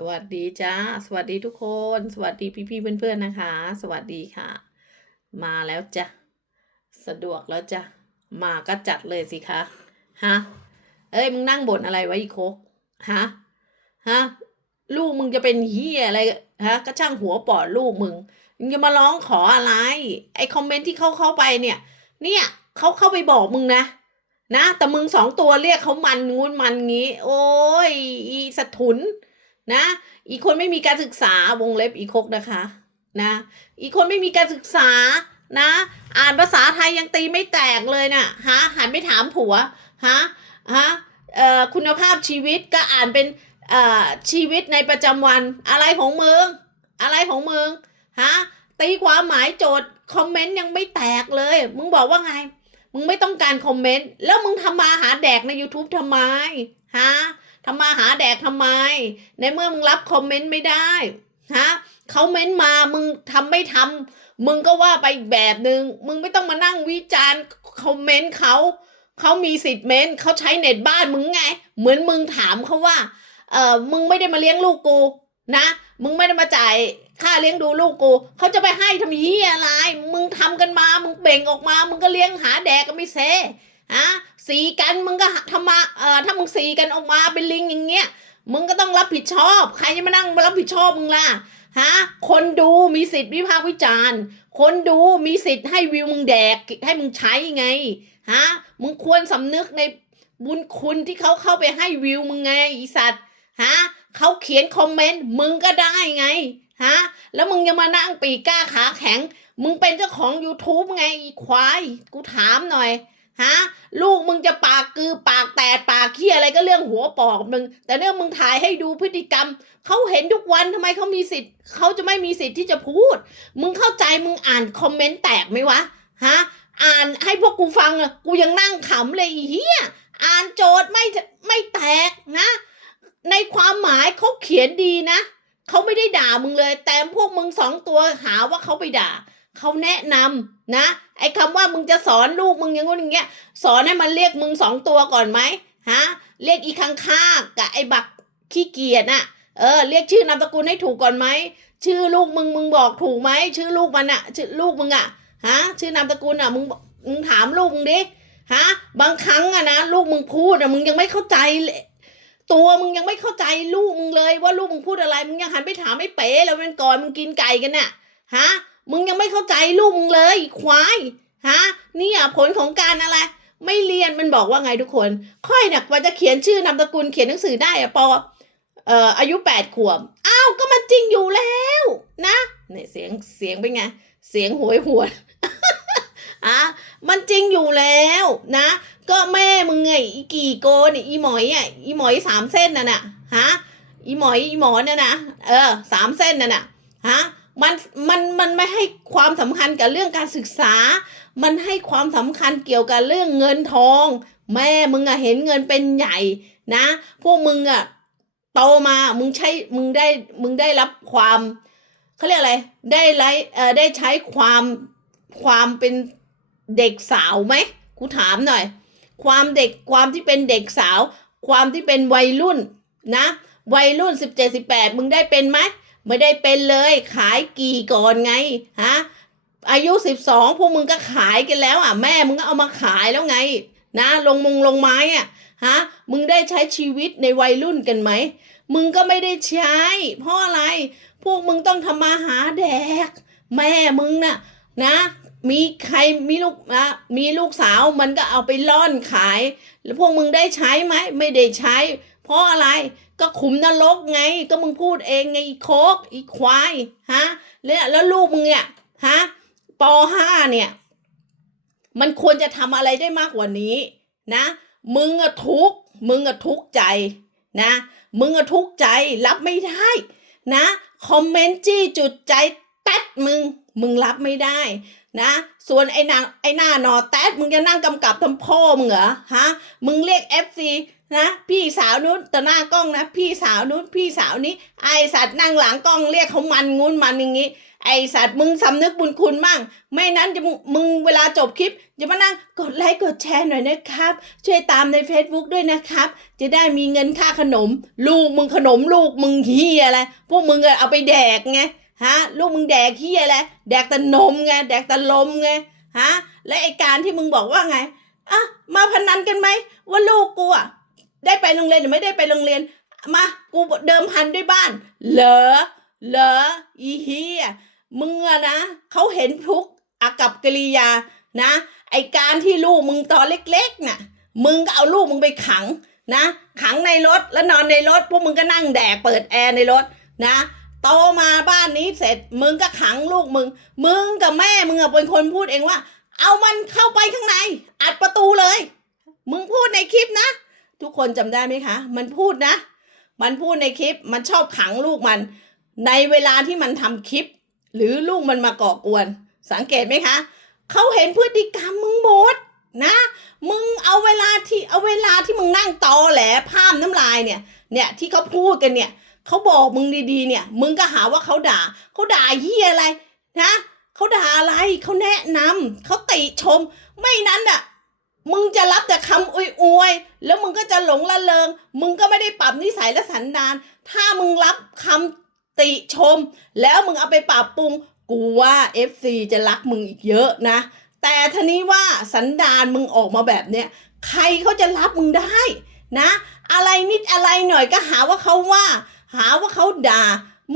สวัสดีจ้า สวัสดีทุกคน สวัสดีพี่ๆเพื่อนๆนะคะ สวัสดีค่ะ มาแล้วจ้ะ สะดวกแล้วจ้ะ มาก็จัดเลยสิคะ ฮะ เอ้ยมึงนั่งบ่นอะไรไว้อีโคก ฮะ ฮะ ลูกมึงจะเป็นเฮียอะไร ฮะ ก็ช่างหัวปอดลูกมึง มึงจะมาร้องขออะไร ไอคอมเมนต์ที่เขาเข้าไปเนี่ย เนี่ยเขาเข้าไปบอกมึงนะนะ แต่มึงสองตัวเรียกเขามันงุนมันงี้ โอ้ย อีสะทุน นะ อีกคนไม่มีการศึกษาวงเล็บอีคกนะคะ นะ อีกคนไม่มีการศึกษานะ อ่านภาษาไทยยังตีไม่แตกเลยนะ่ะฮะหันไปถามผัวฮะฮะเอ่อคุณภาพชีวิตก็อ่านเป็นเอ่อชีวิตในประจำวันอะไรของมึงอะไรของมึงฮะตีความหมายโจทย์คอมเมนต์ยังไม่แตกเลย มึงบอกว่าไง มึงไม่ต้องการคอมเมนต์ แล้วมึงทำมาหาแดกใน YouTube ทำไม ฮะ ทำมาหาแดกทำไม ในเมื่อมึงรับคอมเมนต์ไม่ได้ฮะเขาเม้นมามึงทำไม่ทำมึงก็ว่าไปอีกแบบหนึง่งมึงไม่ต้องมานั่งวิจารณ์คอมเมนต์เขาเขามีสิทธิ์เม้นต์เขาใช้เน็ตบ้านมึงไง เหมือนมึงถามเขาว่าเออมึงไม่ได้มาเลี้ยงลูกกูนะ มึงไม่ได้มาจ่ายค่าเลี้ยงดูลูกกู เขาจะไปให้ทำเหี้ยอะไร มึงทำกันมา มึงเบ่งออกมา มึงก็เลี้ยงหาแดกก็ไม่เซฮะ สีกันมึงก็ทำมาเอ่อถ้ามึงสีกันออกมาเป็นลิงอย่างเงี้ยมึงก็ต้องรับผิดชอบ ใครจะมานั่งมารับผิดชอบมึงล่ะฮะคนดูมีสิทธิ์วิพากษ์วิจารณ์ คนดูมีสิทธิ์ให้วิวมึงแดกให้มึงใช้ไงฮะมึงควรสำนึกในบุญคุณที่เขาเข้าไปให้วิวมึงไงอีสัตว์ฮะเขาเขียนคอมเมนต์มึงก็ได้ไงฮะแล้วมึงยังมานั่งปีกก้าขาแข็ง มึงเป็นเจ้าของ YouTube ไงอีควาย กูถามหน่อย ฮะลูกมึงจะปากกือปากแตกปากเขี้ยอะไรก็เรื่องหัวปอกมึง แต่เนี่ยมึงถ่ายให้ดูพฤติกรรมเขาเห็นทุกวันทำไมเขามีสิทธิ์เขาจะไม่มีสิทธิ์ที่จะพูด มึงเข้าใจมึงอ่านคอมเมนต์แตกไหมวะฮะอ่านให้พวกกูฟังอะกูยังนั่งขำเลยเหี้ยอ่านโจทย์ไม่ไม่แตกนะ ในความหมายเขาเขียนดีนะเขาไม่ได้ด่ามึงเลย แต่พวกมึงสองตัวหาว่าเขาไปด่า เขาแนะนำนะ ไอ้คำว่ามึงจะสอนลูกมึงอย่างงู้นอย่างเงี้ย สอนให้มันเรียกมึงสองตัวก่อนไหมฮะ เรียกอีข้างข้างกับไอ้บักขี้เกียจน่ะ เออ เรียกชื่อนามสกุลให้ถูกก่อนไหม ชื่อลูกมึงมึงบอกถูกไหม ชื่อลูกมันอะชื่อลูกมึงอะฮะ ชื่อนามสกุลอะมึง มึงถามลูกมึงดิ ฮะ บางครั้งอะนะลูกมึงพูดอะมึงยังไม่เข้าใจเลยตัวมึงยังไม่เข้าใจลูกมึงเลยว่าลูกมึงพูดอะไร มึงยังหันไปถามไอ้เป๋แล้วมันก่อนมึงกินไก่กันน่ะ ฮะ มึงยังไม่เข้าใจลูกมึงเลยควายฮะเนี่ยผลของการอะไร ไม่เรียนมันบอกว่าไงทุกคน ค่อยหนักว่าจะเขียนชื่อนามสกุลเขียนหนังสือได้อะปอเอ่ออายุแปดขวบอ้าวก็มันจริงอยู่แล้วนะเนี่ยเสียงเสียงเป็นไงเสียงโหวยหวนอะมันจริงอยู่แล้วนะ ก็แม่มึงไงอีกี่โกนี่อีหมอยอะอีหมอยสามเส้นน่ะน่ะฮะอีหมอยอีหมอเนี่ยนะเออสามเส้นน่ะน่ะฮะ มันมันมันไม่ให้ความสำคัญกับเรื่องการศึกษา มันให้ความสำคัญเกี่ยวกับเรื่องเงินทอง แม่มึงอะเห็นเงินเป็นใหญ่นะ พวกมึงอะโตมามึงใช้มึงได้มึงได้รับความเขาเรียกอะไรได้ไรเอ่อได้ใช้ความความเป็นเด็กสาวไหมกูถามหน่อย ความเด็กความที่เป็นเด็กสาว ความที่เป็นวัยรุ่นนะ วัยรุ่นสิบเจ็ดสิบแปดมึงได้เป็นไหม ไม่ได้เป็นเลยขายกี่ก่อนไงฮะอายุสิบสองพวกมึงก็ขายกันแล้วอะแม่มึงก็เอามาขายแล้วไง นะลงมงลงไม้อะฮะมึงได้ใช้ชีวิตในวัยรุ่นกันไหมมึงก็ไม่ได้ใช้ เพราะอะไร พวกมึงต้องทำมาหาแดก แม่มึงน่ะนะ มีใครมีลูกนะมีลูกสาวมันก็เอาไปล่อนขาย แล้วพวกมึงได้ใช้ไหมไม่ได้ใช้ เพราะอะไรก็ขุมนรกไง ก็มึงพูดเองไงอีโคกอีควายฮะแล้วแล้วลูกมึงเนี่ยฮะปห้าเนี่ย มันควรจะทำอะไรได้มากกว่านี้นะ มึงอะทุกมึงอะทุกใจนะ มึงอะทุกใจรับไม่ได้นะคอมเมนต์จี้จุดใจแต๊ดมึงมึงรับไม่ได้นะ ส่วนไอ้นางไอ้หน้านอแต๊ดมึงจะนั่งกำกับทำพ่อมึงเหรอฮะมึงเรียก FC นะพี่สาวนู้นต่อหน้ากล้องนะ พี่สาวนู้นพี่สาวนี้ ไอสัตว์นั่งหลังกล้องเรียกเขามันงุ้นมันอย่างงี้ไอสัตว์มึงสำนึกบุญคุณมั่งไม่นั้นจะมึงเวลาจบคลิปจะมานั่งกดไลค์กดแชร์หน่อยนะครับ ช่วยตามใน Facebook ด้วยนะครับ จะได้มีเงินค่าขนม ลูกมึงขนมลูกมึงเฮียอะไรพวกมึงอะเอาไปแดกไงฮะลูกมึงแดกเฮียอะไรแดกแต่นมไงแดกแต่ลมไงฮะและไอการที่มึงบอกว่าไงอะมาพนันกันไหมว่าลูกกูอะ ได้ไปโรงเรียนหรือไม่ได้ไปโรงเรียน มา กูเดิมพันด้วยบ้าน เหรอ เหรอ อีเฮียมึงอะนะเขาเห็นทุกอากับกิริยา นะ ไอการที่ลูกมึงตอนเล็กๆน่ะ มึงก็เอาลูกมึงไปขังนะ ขังในรถแล้วนอนในรถ พวกมึงก็นั่งแดกเปิดแอร์ในรถนะโตมาบ้านนี้เสร็จ มึงก็ขังลูกมึง มึงกับแม่มึงเป็นคนพูดเองว่า เอามันเข้าไปข้างใน อัดประตูเลย มึงพูดในคลิปนะ ทุกคนจำได้ไหมคะ มันพูดนะ มันพูดในคลิปมันชอบขังลูกมัน ในเวลาที่มันทำคลิป หรือลูกมันมาก่อกวน สังเกตไหมคะเขาเห็นพฤติกรรมมึงหมดนะ มึงเอาเวลาที่เอาเวลาที่มึงนั่งตอแหลพามน้ำลายเนี่ย เนี่ยที่เขาพูดกันเนี่ยเขาบอกมึงดีๆเนี่ย มึงก็หาว่าเขาด่าเขาด่าเฮียอะไรนะเขาด่าอะไรเขาแนะนำเขาติชม ไม่นั้นอะ มึงจะรับแต่คำอวยๆแล้วมึงก็จะหลงละเลง มึงก็ไม่ได้ปรับนิสัยและสันดาน ถ้ามึงรับคำติชม แล้วมึงเอาไปปรับปรุง กูว่า FC จะรักมึงอีกเยอะนะ แต่ทีนี้ว่าสันดานมึงออกมาแบบเนี้ย ใครเขาจะรับมึงได้นะ อะไรนิดอะไรหน่อยก็หาว่าเขาว่า หาว่าเขาด่า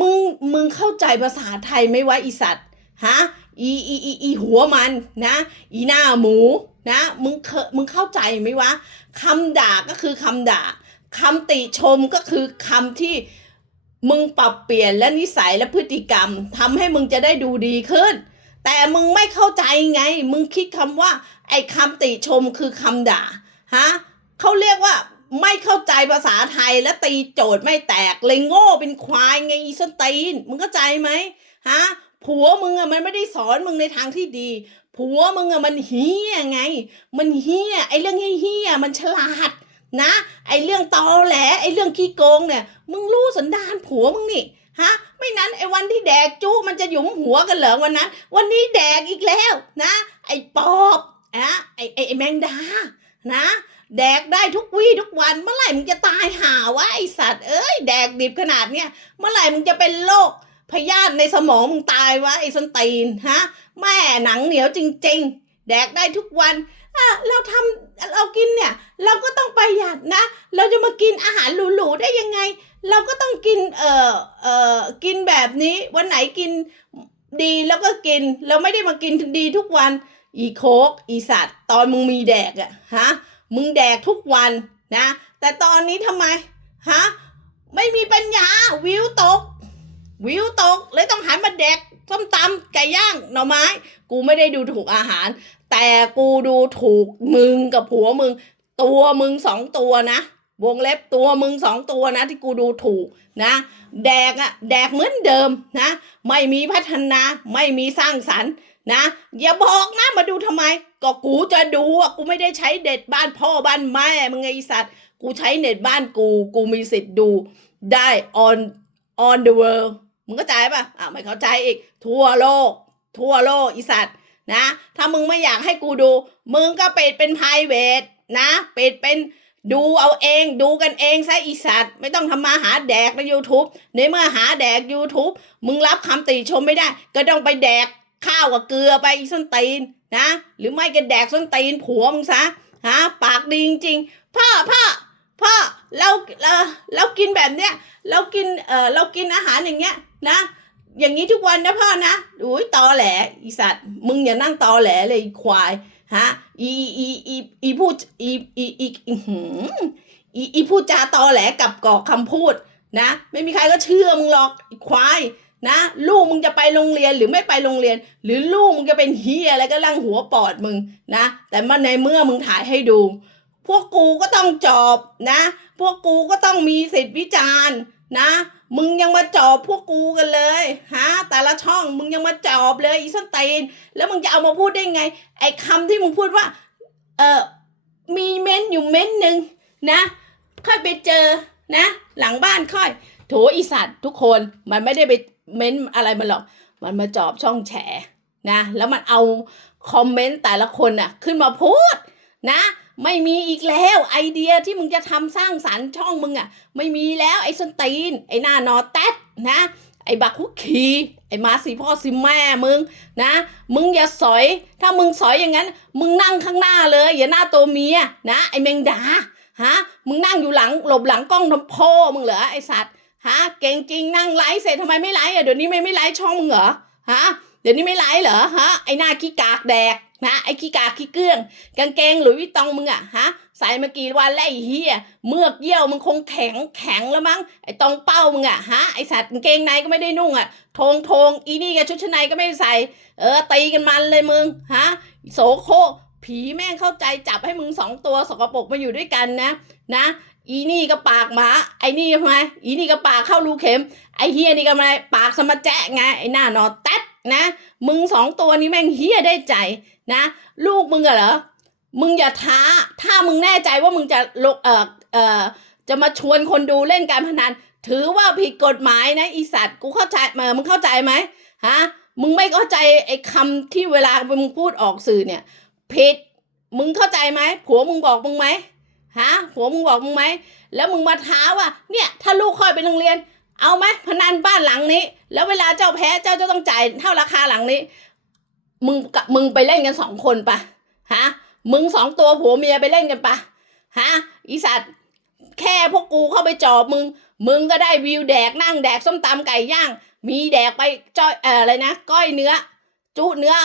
มึงมึงเข้าใจภาษาไทยไหมวะอีสัตว์ฮะอีอีอีอีหัวมันนะ อีหน้าหมู นะ มึงเคมึงเข้าใจไหมวะคำด่าก็คือคำด่าคำติชมก็คือคำที่มึงปรับเปลี่ยนและนิสัยและพฤติกรรมทำให้มึงจะได้ดูดีขึ้น แต่มึงไม่เข้าใจไง มึงคิดคำว่า ไอ้คำติชมคือคำด่าฮะเขาเรียกว่าไม่เข้าใจภาษาไทยและตีโจทย์ไม่แตกเลยโง่เป็นควายไงอีส้นตีน มึงเข้าใจไหมฮะผัวมึงอะมันไม่ได้สอนมึงในทางที่ดี ผัวมึงอะมันเฮี้ยไง มันเฮี้ยไอเรื่องเฮี้ยมันฉลาดนะ ไอเรื่องตอแหลไอเรื่องขี้โกงเนี่ย มึงรู้สันดานผัวมึงนี่ฮะไม่นั้นไอ้วันที่แดกจู้มันจะหยุมหัวกันเหรอวันนั้น วันนี้แดกอีกแล้วนะ ไอ้ปอบอะไอ้ไอ้ไอแมงดานะ แดกได้ทุกวี่ทุกวันเมื่อไหร่มึงจะตายห่าวะไอสัตว์เอ้ยแดกดิบขนาดเนี้ยเมื่อไหร่มึงจะเป็นโรค พยาธิในสมองมึงตายวะไอ้ส้นตีนฮะ แม่หนังเหนียวจริง ๆ แดกได้ทุกวันอะเราทำเรากินเนี่ย เราก็ต้องประหยัดนะ เราจะมากินอาหารหรูๆได้ยังไง เราก็ต้องกินเอ่อเอ่อกินแบบนี้ วันไหนกินดีแล้วก็กิน เราไม่ได้มากินดีทุกวัน อีโคกอีสัตว์ ตอนมึงมีแดกอะฮะมึงแดกทุกวันนะ แต่ตอนนี้ทำไมฮะไม่มีปัญญาวิวตก วิวตกเลยต้องหันมาแดกส้มตำไก่ย่างหน่อไม้ กูไม่ได้ดูถูกอาหาร แต่กูดูถูกมึงกับผัวมึง ตัวมึงสองตัวนะ วงเล็บตัวมึงสองตัวนะ ที่กูดูถูกนะ แดกอะแดกเหมือนเดิมนะ ไม่มีพัฒนาไม่มีสร้างสรรค์นะอย่าบอกนะมาดูทำไม ก็กูจะดูอะกูไม่ได้ใช้เด็ดบ้านพ่อบ้านแม่มึงไงไอ้สัตว์ กูใช้เน็ตบ้านกู กูมีสิทธิ์ดูได้ on on the world มึงเข้าใจป่ะอ่าไม่เข้าใจอีก ทั่วโลก ทั่วโลกอีสัตว์นะ ถ้ามึงไม่อยากให้กูดู มึงก็ปิดเป็น private นะปิดเป็นดูเอาเองดูกันเองซะอีสัตว์ไม่ต้องทำมาหาแดกใน YouTube ในเมื่อหาแดก YouTube มึงรับคำติชมไม่ได้ ก็ต้องไปแดกข้าวกับเกลือไปอีส้นตีนนะ หรือไม่ก็แดกส้นตีนผัวมึงซะฮะปากดีจริงๆพ่อพ่อพ่อเราเราเรากินแบบเนี้ยเรากินเออเรากินอาหารอย่างเงี้ย นะ อย่างนี้ทุกวันนะพ่อนะอุ้ยตอแหลอีสัตว์มึงอย่านั่งตอแหลเลยควายฮะอีอีอีอีพูดอีอีอีอีหืมอีอีพูดจาตอแหลกับกอกคำพูดนะ ไม่มีใครก็เชื่อมึงหรอกควายนะ ลูกมึงจะไปโรงเรียนหรือไม่ไปโรงเรียน หรือลูกมึงจะเป็นเฮียอะไรก็ล่างหัวปอดมึงนะ แต่มาในเมื่อมึงถ่ายให้ดู พวกกูก็ต้องจอบนะ พวกกูก็ต้องมีสิทธิวิจารณ์ นะ มึงยังมาจอบพวกกูกันเลยฮะแต่ละช่องมึงยังมาจอบเลยอีส้นตีนแล้วมึงจะเอามาพูดได้ไง ไอ้คำที่มึงพูดว่า เออมีเม้นอยู่เม้นหนึ่งนะค่อยไปเจอนะ หลังบ้านค่อยโถอีสัตว์ทุกคนมันไม่ได้ไปเม้นอะไรมันหรอก มันมาจอบช่องแฉนะ แล้วมันเอาคอมเมนต์แต่ละคนน่ะ ขึ้นมาพูดนะ ไม่มีอีกแล้วไอเดียที่มึงจะทำสร้างสรรค์ช่องมึงอะ ไม่มีแล้วไอ้สตีน ไอ้หน้านอแตดนะ ไอ้บักคุกคีไอ้มาสีพ่อสิแม่มึงนะ มึงอย่าสอย ถ้ามึงสอยอย่างนั้น มึงนั่งข้างหน้าเลย อย่าหน้าตัวเมียนะ ไอ้แมงดาฮะมึงนั่งอยู่หลังหลบหลังกล้องทำพ่อมึงเหรอไอ้สัตว์ฮะเก่งจริงนั่งไลฟ์เสร็จทำไมไม่ไลฟ์อะเดี๋ยวนี้ไม่ไม่ไลฟ์ช่องมึงเหรอฮะเดี๋ยวนี้ไม่ไลฟ์เหรอฮะไอ้หน้าขี้กากแดก นะไอ้ขี้กากขี้เกื้อง กางเกงหลุยส์วิตองมึงอะฮะใส่มากี่วันแล้วไอ้เฮียเมือกเยี่ยวมึงคงแข็งแข็งแล้วมั้งไอ้ตองเป้ามึงอะฮะไอ้สัตว์กางเกงในก็ไม่ได้นุ่งอะทงทงอีนี่กับชุดชั้นในก็ไม่ใส่ เออตีกันมันเลยมึงฮะโสโคผีแม่งเข้าใจจับให้มึงสองตัวสกปรกมาอยู่ด้วยกันนะ นะอีนี่ก็ปากหมาไอ้นี่ทำไมอีนี่ก็ปากเข้ารูเข็ม ไอ้เฮียนี่ก็มาปากสมาแจ๊ะไงไอ้หน้านอแต๊ด นะ มึงสองตัวนี้แม่งเฮียได้ใจนะ ลูกมึงอะเหรอ มึงอย่าท้า ถ้ามึงแน่ใจว่ามึงจะลงเออเออจะมาชวนคนดูเล่นการพนัน ถือว่าผิดกฎหมายนะอีสัตว์กูเข้าใจมามึงเข้าใจไหมฮะมึงไม่เข้าใจไอ้คำที่เวลามึงพูดออกสื่อเนี่ยผิดมึงเข้าใจไหมผัวมึงบอกมึงไหมฮะผัวมึงบอกมึงไหมแล้วมึงมาท้าว่าเนี่ย ถ้าลูกค่อยไปโรงเรียน เอาไหมพนันบ้านหลังนี้ แล้วเวลาเจ้าแพ้เจ้าจะต้องจ่ายเท่าราคาหลังนี้ มึงกับมึงไปเล่นกันสองคนปะฮะ มึงสองตัวผัวเมียไปเล่นกันปะฮะอีสัตว์แค่พวกกูเข้าไปจอบมึง มึงก็ได้วิวแดกนั่งแดกส้มตำไก่ย่าง มีแดกไปจ้อยอะไรนะก้อยเนื้อ จุเนื้อ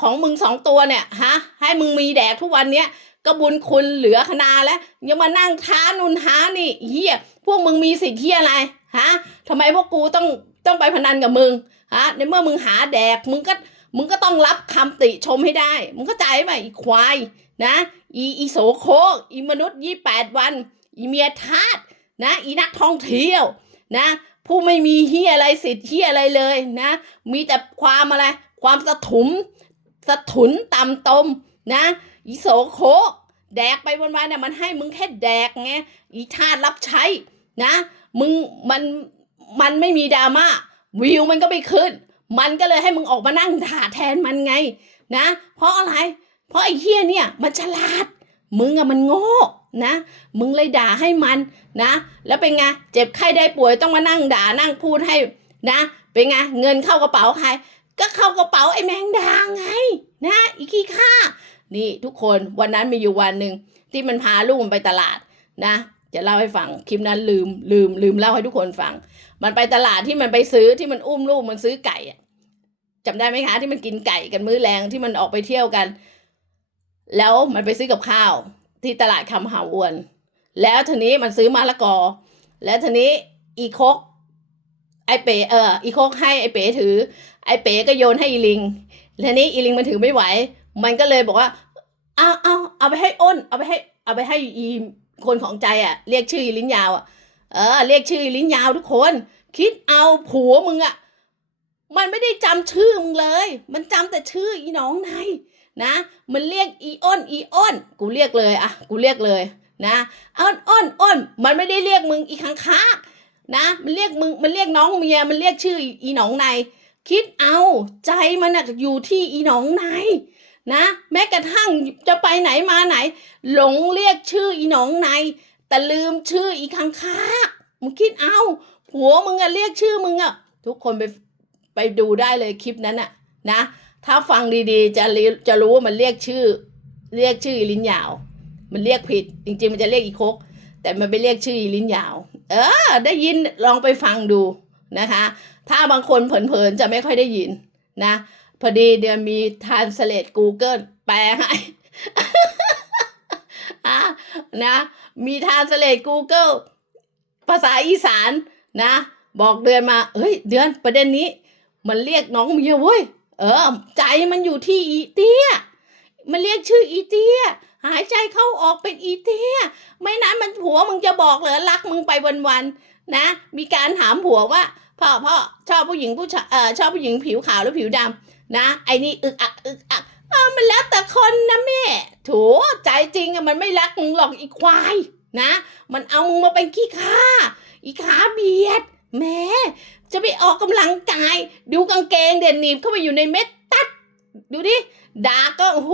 ของมึงสองตัวเนี่ยฮะ ให้มึงมีแดกทุกวันเนี้ยก็บุญคุณเหลือขนาแล้วยังมานั่งท้านุนท้านี่เฮียพวกมึงมีสิทธิ์ที่อะไรฮะทำไมพวกกูต้อง ต้องไปพนันกับมึงฮะในเมื่อมึงหาแดกมึงก็มึงก็ต้องรับคำติชมให้ได้ มึงเข้าใจไหมอีควายนะ อีอีโสโคกอีมนุษย์ยี่แปดวัน อีเมียทาสนะ อีนักท่องเที่ยวนะ ผู้ไม่มีเฮียอะไรสิทธิ์เฮียอะไรเลยนะ มีแต่ความอะไร ความสะถุมสะถุนต่ำตมนะ อีโสโคกแดกไปวันๆเนี่ยมันให้มึงแค่แดกไงอีทาสรับใช้นะ มึงมัน มันไม่มีดราม่าวิวมันก็ไม่ขึ้น มันก็เลยให้มึงออกมานั่งด่าแทนมันไง นะ เพราะอะไร เพราะไอ้เฮียเนี่ย มันฉลาด มึงอะมันโง่นะ มึงเลยด่าให้มันนะ แล้วเป็นไงเจ็บไข้ได้ป่วยต้องมานั่งด่านั่งพูดให้นะ เป็นไงเงินเข้ากระเป๋าใคร ก็เข้ากระเป๋าไอ้แมงดาไง นะอีขี้ข้านี่ทุกคนวันนั้นมีอยู่วันหนึ่งที่มันพาลูกมันไปตลาดนะ จะเล่าให้ฟังคลิปนั้นลืมลืมลืมเล่าให้ทุกคนฟัง มันไปตลาดที่มันไปซื้อที่มันอุ้มลูกมันซื้อไก่อะจำได้ไหมคะ ที่มันกินไก่กันมื้อแรงที่มันออกไปเที่ยวกัน แล้วมันไปซื้อกับข้าว ที่ตลาดคำหาอวน แล้วทีนี้มันซื้อมะละกอ แล้วทีนี้อีโคกไอเป๋เอออีโคกให้ไอเป๋ถือ ไอเป๋ก็โยนให้อีลิงแล้วนี้อีลิงมันถือไม่ไหว มันก็เลยบอกว่าเอาเอาเอาไปให้อ้น เอาไปให้ เอาไปให้อีคนของใจอะ เรียกชื่ออีลิ้นยาวอะ เออเรียกชื่อลิ้นยาวทุกคน คิดเอาผัวมึงอะมันไม่ได้จำชื่อมึงเลย มันจำแต่ชื่ออีน้องนายนะ มันเรียกอีอ้นอีอ้นกูเรียกเลยอะกูเรียกเลยนะอ้นอ้นอ้นมันไม่ได้เรียกมึงอีข้งคานะ มันเรียกมึงมันเรียกน้องเมียมันเรียกชื่ออีหนองในคิดเอาใจมันน่ะอยู่ที่อีหนองในนะ แม้กระทั่งจะไปไหนมาไหน หลงเรียกชื่ออีหนองใน แต่ลืมชื่ออีกครังคากมึงคิดเอาผัวมึงอะเรียกชื่อมึงอะทุกคนไปไปดูได้เลยคลิปนั้นอะนะ ถ้าฟังดีๆ จะรีจะรู้ว่ามันเรียกชื่อ เรียกชื่ออีลินยาว มันเรียกผิด จริงๆมันจะเรียกอีโคกแต่มันไปเรียกชื่ออีลินยาว เออ ได้ยินลองไปฟังดูนะคะ ถ้าบางคนเผลอๆจะไม่ค่อยได้ยินนะ พอดีเดี๋ยวมี translate Google แปลให้อะ มี translate Google ภาษาอีสานนะ บอกเดือนมาเอ้ย เดือนประเด็นนี้ มันเรียกน้องเมียเว้ย เออ ใจมันอยู่ที่อีเตี้ย มันเรียกชื่ออีเตี้ย หายใจเข้าออกเป็นอีเตี้ย ไม่นั้นมันผัวมึงจะบอกเหรอรักมึงไปวันๆนะ มีการถามผัวว่าพ่อพ่อชอบผู้หญิงผู้ชเออชอบผู้หญิงผิวขาวหรือผิวดำนะ ไอ้นี่อึกอักอึกอักเออมันแล้วแต่คนนะแม่ โถใจจริงอะมันไม่รักมึงหรอกอีควายนะ มันเอามึงมาเป็นขี้ข้าอีขาเบียดแม่จะไปออกกำลังกาย ดูกางเกงเด่นหนีบเข้าไปอยู่ในเม็ดตัด ดูดิดาก็โโห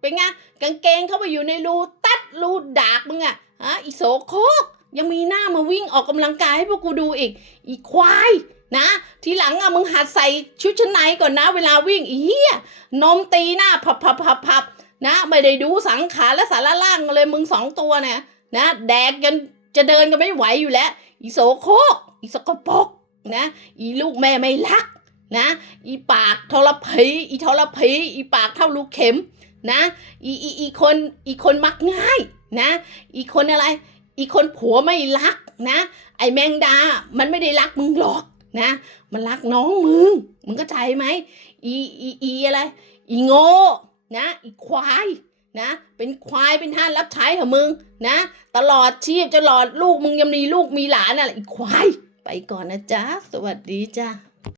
เป็นไงกางเกงเข้าไปอยู่ในรูตัดรูดากมึงอะฮะอีโสโคกยังมีหน้ามาวิ่งออกกำลังกายให้พวกกูดูอีก อีควายนะ ทีหลังอะมึงหัดใส่ชุดชั้นในก่อนนะ เวลาวิ่งอีเหี้ยนมตีหน้าพับพับพับพับ นะ ไม่ได้ดูสังขารและสารล่างเลยมึงสองตัวเนี่ยนะแดกจนจะเดินกันไม่ไหวอยู่แล้ว อีโสโครกอีสกปรกนะ อีลูกแม่ไม่รักนะ อีปากทรพีอีทรพีอีปากเท่าลูกเข็มนะอีอีอีคนอีคนมักง่ายนะ อีคนอะไร อีคนผัวไม่รักนะ ไอแมงดา มันไม่ได้รักมึงหรอกนะ มันรักน้องมึง มึงก็ใจไหมอีอีอีอะไร อีโง่ นะอีควายนะ เป็นควายเป็นท่านรับใช้ของมึงนะ ตลอดชีพตลอดลูกมึงยังมีลูกมีหลานอะไรอีควาย ไปก่อนนะจ๊ะ สวัสดีจ้า